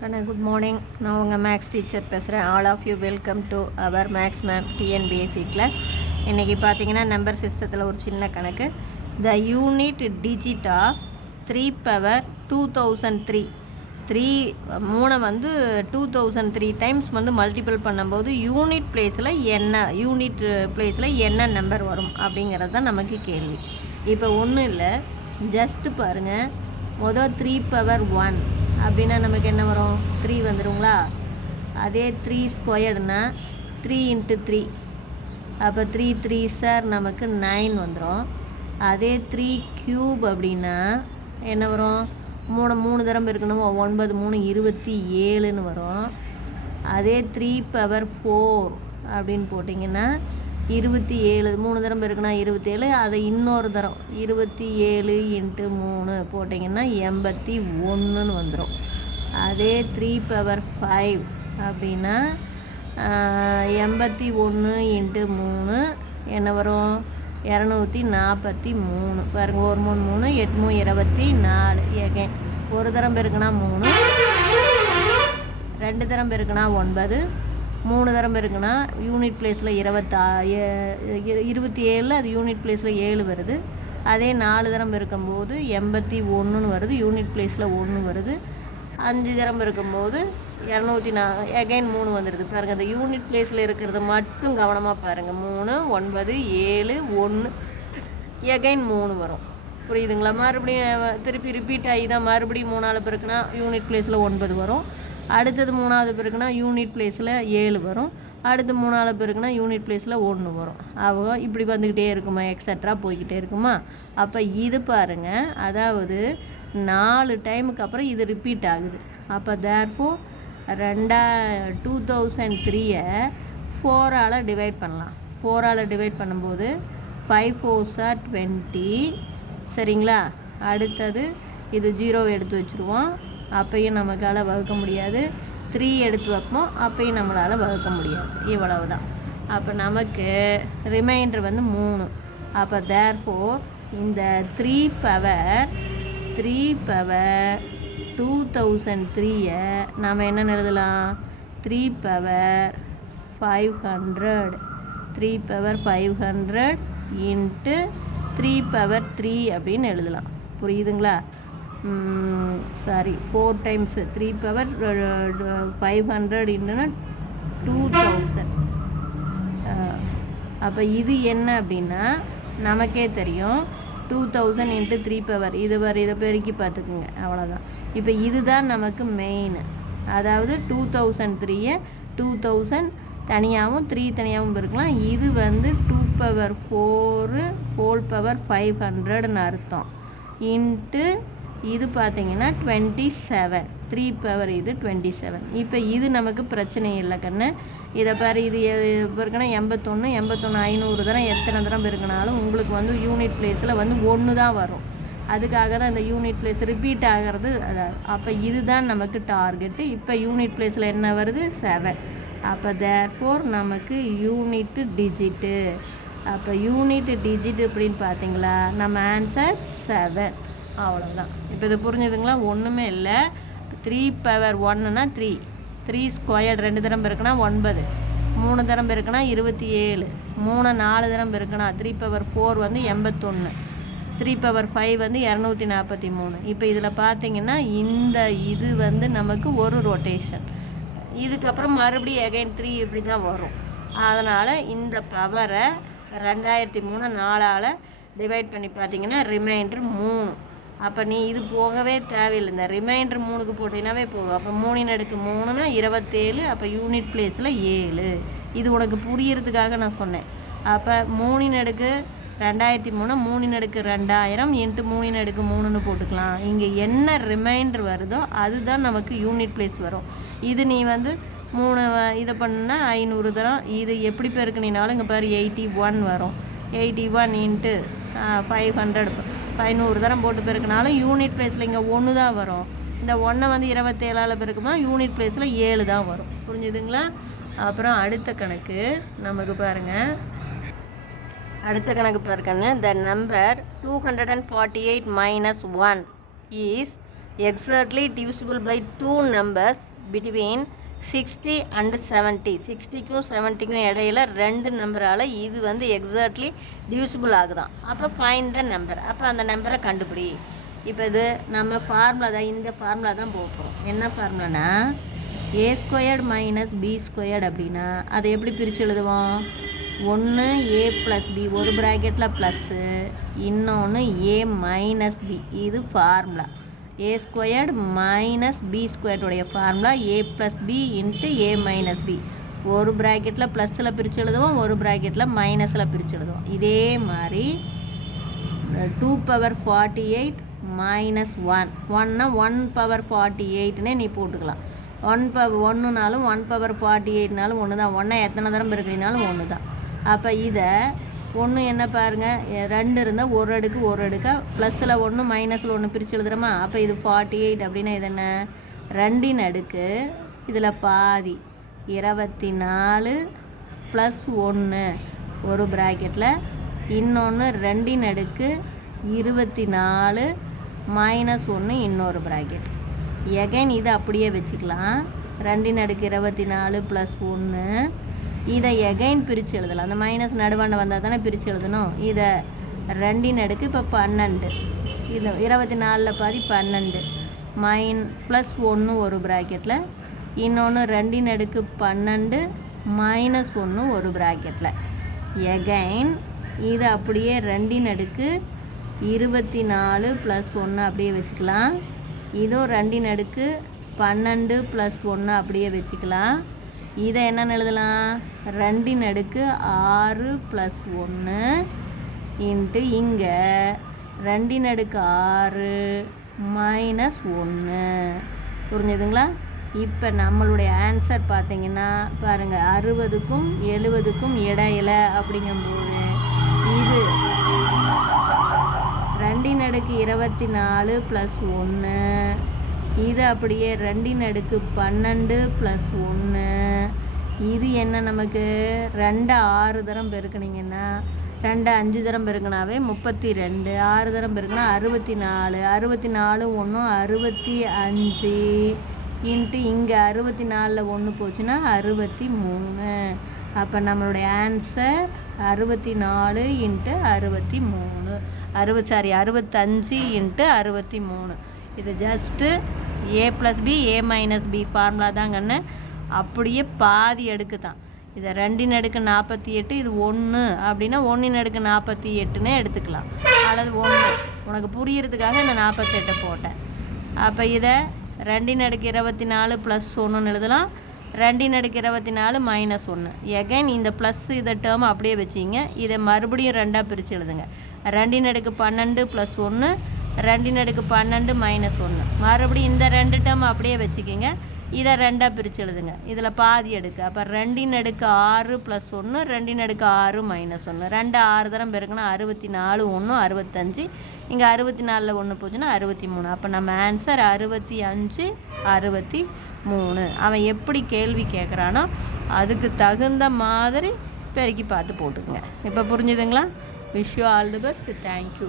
கண்ணா good morning. நான் உங்கள் maths teacher பேசுகிறேன். All of you welcome to our maths ma'am TNPSC class. இன்றைக்கி பார்த்தீங்கன்னா நம்பர் சிஸ்டத்தில் ஒரு சின்ன கணக்கு. த யூனிட் டிஜிட் ஆஃப் 3 3 வந்து 2003 டைம்ஸ் வந்து மல்டிபிள் பண்ணும்போது யூனிட் பிளேஸில் என்ன நம்பர் வரும் அப்படிங்கிறது தான் நமக்கு கேள்வி. இப்போ ஒன்றும் இல்லை, ஜஸ்ட்டு பாருங்கள். மொதல் 3 அப்படின்னா நமக்கு என்ன வரும்? 3 வந்துடுங்களா? அதே 3 ஸ்கொயர்டுனா 3 × 3, அப்போ 3 3 சார் நமக்கு 9 வந்துடும். அதே 3 க்யூப் அப்படின்னா என்ன வரும்? 3 தரம் இருக்கணும், 9 3 27ன்னு வரும். அதே 3 அப்படின்னு போட்டிங்கன்னா 27, 3 தரம் இருக்குன்னா 27, அதை இன்னொரு தரம் 27 × 3 போட்டிங்கன்னா 81ன்னு வந்துடும். அதே 3 அப்படின்னா 81 × 3 என்ன வரும்? 243. பாருங்க, 1 3 3 8 3 24. ஏகேன் ஒரு தரம் இருக்குன்னா 3, 2 தரம் இருக்குன்னா 9, 3 தரம் இருக்குன்னா யூனிட் பிளேஸில் 27, அது யூனிட் பிளேஸில் 7 வருது. அதே 4 தரம் இருக்கும்போது 81ன்னு வருது, யூனிட் பிளேஸில் 1 வருது. 5 தரம் இருக்கும்போது 204, எகைன் 3 வந்துடுது. பாருங்கள், அந்த யூனிட் பிளேஸில் இருக்கிறது மட்டும் கவனமாக பாருங்கள். 3 9 7 1, எகைன் 3 வரும். புரியுதுங்களா? மறுபடியும் திருப்பி ரிப்பீட் ஆகி தான் மறுபடியும் 3ஆல் பெருக்குனா யூனிட் பிளேஸில் 9 வரும். அடுத்தது 3ஆவது பெருக்குனா யூனிட் பிளேஸில் 7 வரும். அடுத்து 3ஆல் பெருக்குனா யூனிட் பிளேஸில் 1 வரும். அவங்க இப்படி வந்துக்கிட்டே இருக்குமா, எக்ஸட்ரா போய்கிட்டே இருக்குமா? அப்போ இது பாருங்கள், அதாவது 4 டைமுக்கு அப்புறம் இது ரிப்பீட் ஆகுது. அப்போ தேர்ஃபோர் 2003 4ஆல் டிவைட் பண்ணலாம். 4ஆல் டிவைட் பண்ணும்போது 5 4s are 20. சரிங்களா? அடுத்தது இது 0 எடுத்து வச்சுருவோம், அப்பையும் நமக்கால் வகுக்க முடியாது. 3 எடுத்து வைப்போம், அப்பையும் நம்மளால் வகுக்க முடியாது. இவ்வளவு தான். அப்போ நமக்கு ரிமைண்டர் வந்து 3. அப்போ தேர்ஃபோர் இந்த 3 பவர் 2003 நாம் என்ன எழுதலாம்? 3 பவர் 500 இன்ட்டு 3 பவர் 3 அப்படின்னு எழுதலாம். புரியுதுங்களா? 4 டைம்ஸ் 3 பவர் 500 இன்ட்டுனா 2000. அப்போ இது என்ன அப்படின்னா நமக்கே தெரியும், 2000 இன்ட்டு 3 பவர் இதை பெருக்கி பார்த்துக்குங்க. அவ்வளோதான். இப்போ இதுதான் நமக்கு மெயின். அதாவது 2003 2000 தனியாகவும் 3 தனியாகவும் இருக்கலாம். இது வந்து 2 பவர் 4 ஹோல் பவர் 500ன்னு அர்த்தம். இன்ட்டு இது பார்த்தீங்கன்னா 27, 3 பவர் இது 27. இப்போ இது நமக்கு பிரச்சனை இல்லை கண்ணு. இதை பாரு, இது இருக்குன்னா 81 500 தரம் எத்தனை தரம் இருக்குனாலும் உங்களுக்கு வந்து யூனிட் பிளேஸில் வந்து 1 தான் வரும். அதுக்காக தான் இந்த யூனிட் பிளேஸ் ரிப்பீட் ஆகிறது. அதாவது அப்போ இதுதான் நமக்கு டார்கெட்டு. இப்போ யூனிட் பிளேஸில் என்ன வருது? 7. அப்போ தேர்ஃபோர் நமக்கு யூனிட் டிஜிட்டு. அப்போ யூனிட் டிஜிட் அப்படின்னு பார்த்தீங்களா, நம்ம ஆன்சர் 7. அவ்வளோதான். இப்போ இது புரிஞ்சுதுங்களா? ஒன்றுமே இல்லை. 3 பவர் 1னா 3 ஸ்கொயர்டு 2 தரம் இருக்குன்னா 9, 3 தரம் இருக்குன்னா 27, 3 4 தரம் இருக்குன்னா 3 பவர் 4 வந்து 81, 3 பவர் 5 வந்து 243. இப்போ இதில் பார்த்தீங்கன்னா இது வந்து நமக்கு ஒரு ரொட்டேஷன். இதுக்கப்புறம் மறுபடியும் எகைன் 3 இப்படி தான் வரும். அதனால் இந்த பவரை 2003 4ஆல் டிவைட் பண்ணி பார்த்தீங்கன்னா ரிமைண்டர் 3. அப்போ நீ இது போகவே தேவையில்லை, இந்த ரிமைண்டர் 3க்கு போட்டிங்கனாவே போகும். அப்போ 3 × 3 27. அப்போ யூனிட் பிளேஸில் 7. இது உனக்கு புரியறதுக்காக நான் சொன்னேன். அப்போ 3 2003 3 2000 இன்ட்டு 3 3ன்னு போட்டுக்கலாம். இங்கே என்ன ரிமைண்டர் வருதோ அதுதான் நமக்கு யூனிட் பிளேஸ் வரும். இது நீ வந்து 3 இதை பண்ணால் 500 தரம் இது எப்படி பெருக்குனினாலும் இங்கே பாரு 81 வரும். 81 இன்ட்டு 500 500 தரம் போட்டு பெருக்கினாலும் யூனிட் பிளேஸில் இங்கே 1 தான் வரும். இந்த 1 வந்து 27ஆல் பெருக்குமா யூனிட் பிளேஸில் 7 தான் வரும். புரிஞ்சுதுங்களா? அப்புறம் அடுத்த கணக்கு நமக்கு பாருங்கள். அடுத்த கணக்கு பாருங்க. The number 248 - 1 is exactly divisible by two numbers between 60 and 70. 60க்கும் 70க்கும் இடையில ரெண்டு நம்பரால் இது வந்து எக்ஸாக்ட்லி டிவிசிபிள் ஆகுதான். அப்போ ஃபைண்ட் த நம்பர். அப்போ அந்த நம்பரை கண்டுபிடி. இப்போ இது நம்ம ஃபார்முலா தான், இந்த ஃபார்முலா தான் போக போகிறோம். என்ன ஃபார்முலானா ஏ ஸ்கொயர்டு மைனஸ் பி ஸ்கொயர்டு அப்படின்னா அதை எப்படி பிரித்து எழுதுவோம்? ஒன்று ஏ ப்ளஸ் பி, ஒரு ப்ராக்கெட்டில் ப்ளஸ்ஸு, இன்னொன்று ஏ மைனஸ் பி. இது ஃபார்முலா. ஏ ஸ்கொயர்டு மைனஸ் பி ஸ்கொயர்டுடைய ஃபார்முலா ஏ ப்ளஸ் பி இன்ட்டு ஏ மைனஸ் பி. ஒரு ப்ராக்கெட்டில் ப்ளஸில் பிரித்து எழுதுவோம், ஒரு ப்ராக்கெட்டில் மைனஸில் பிரித்து எழுதுவோம். இதே மாதிரி 2 பவர் 48 மைனஸ் 1, 1னா 1 பவர் 48னே நீ போட்டுக்கலாம். 1னாலும் 1 பவர் 48னாலும் ஒன்று தான். 1 எத்தனை தரம் பெருக்கினாலும் ஒன்று தான். அப்போ இதை ஒன்று என்ன பாருங்கள், 2 இருந்தால் ஒரு அடுக்கு ஒரு அடுக்காக ப்ளஸில் 1 மைனஸில் 1 பிரித்து எழுதுகிறோமா? அப்போ இது 48 அப்படின்னா இது என்ன? 2ன் அடுக்கு இதில் பாதி 24 ப்ளஸ் 1 ஒரு ப்ராக்கெட்டில், இன்னொன்று 2ன் அடுக்கு 24 மைனஸ் 1 இன்னொரு ப்ராக்கெட். எகைன் இதை அப்படியே வச்சுக்கலாம். 2ன் அடுக்கு 24 ப்ளஸ் 1. இதை எகைன் பிரித்து எழுதலாம். அந்த மைனஸ் நடுவாண்ட வந்தால் தானே பிரித்து எழுதணும். இதை 2ன் அடுக்கு இப்போ 12, இது 24ல் பாதி 12 ப்ளஸ் 1 ஒரு ப்ராக்கெட்டில், இன்னொன்று 2ன் அடுக்கு 12 மைனஸ் 1 ஒரு ப்ராக்கெட்டில். எகைன் இதை அப்படியே 2ன் அடுக்கு 24 ப்ளஸ் 1 அப்படியே வச்சுக்கலாம். இதுவும் 2ன் அடுக்கு 12 ப்ளஸ் 1 அப்படியே வச்சுக்கலாம். இதை என்னென்னு எழுதலாம்? 2ன் அடுக்கு 6 ப்ளஸ் 1 இன்ட்டு இங்கே 2ன் அடுக்கு 6 மைனஸ் 1. புரிஞ்சுதுங்களா? இப்போ நம்மளுடைய ஆன்சர் பார்த்தீங்கன்னா பாருங்கள், 60க்கும் 70க்கும் இடையில அப்படிங்கும்போது இது 2ன் அடுக்கு 24 ப்ளஸ் 1, இது அப்படியே 2ன் அடுக்கு 12 ப்ளஸ் 1. இது என்ன நமக்கு? 2 6 தரம் பெருக்கினீங்கன்னா 2 5 தரம் பெருக்கினாவே 32, 6 தரம் பெருக்கினா 64, 64 1 65 இன்ட்டு இங்கே 64ல் 1 போச்சுன்னா 63. அப்போ நம்மளுடைய ஆன்சர் 64 இன்ட்டு 63, 65 இன்ட்டு 63. இது just A plus B A minus B formula தாங்கன்னு. அப்படியே பாதி அடுக்கு தான். இதை 2ன் அடுக்கு 48, இது 1 அப்படின்னா 1ன் அடுக்கு 48ன்னு எடுத்துக்கலாம். அல்லது 1 உனக்கு புரியறதுக்காக இந்த 48 போட்டேன். அப்போ இதை 2ன் அடுக்கு 24 ப்ளஸ் 1ன்னு எழுதலாம். 2ன் அடுக்கு 24 மைனஸ் 1. எகைன் இந்த ப்ளஸ் இதை டேர்ம் அப்படியே வச்சிங்க. இதை மறுபடியும் 2ஆக பிரித்து எழுதுங்க. 2ன் அடுக்கு 12 ப்ளஸ் 1, 2ன் அடுக்கு 12 மைனஸ் 1. மறுபடியும் இந்த 2 டேர்ம் அப்படியே வச்சுக்கிங்க. இதை 2ஆக பிரித்து எழுதுங்க. இதில் பாதி அடுக்கு. அப்போ 2ன் அடுக்கு 6 ப்ளஸ் 1, 2ன் அடுக்கு 6 மைனஸ் 1. 2 6 தரம் பெருக்குன்னா 64 1 65. இங்கே 64ல் 1 போச்சுன்னா 63. அப்போ நம்ம ஆன்சர் 65 63. அவன் எப்படி கேள்வி கேட்குறானோ அதுக்கு தகுந்த மாதிரி பெருக்கி பார்த்து போட்டுக்குங்க. இப்போ புரிஞ்சுதுங்களா? Wish you all the best. Thank you.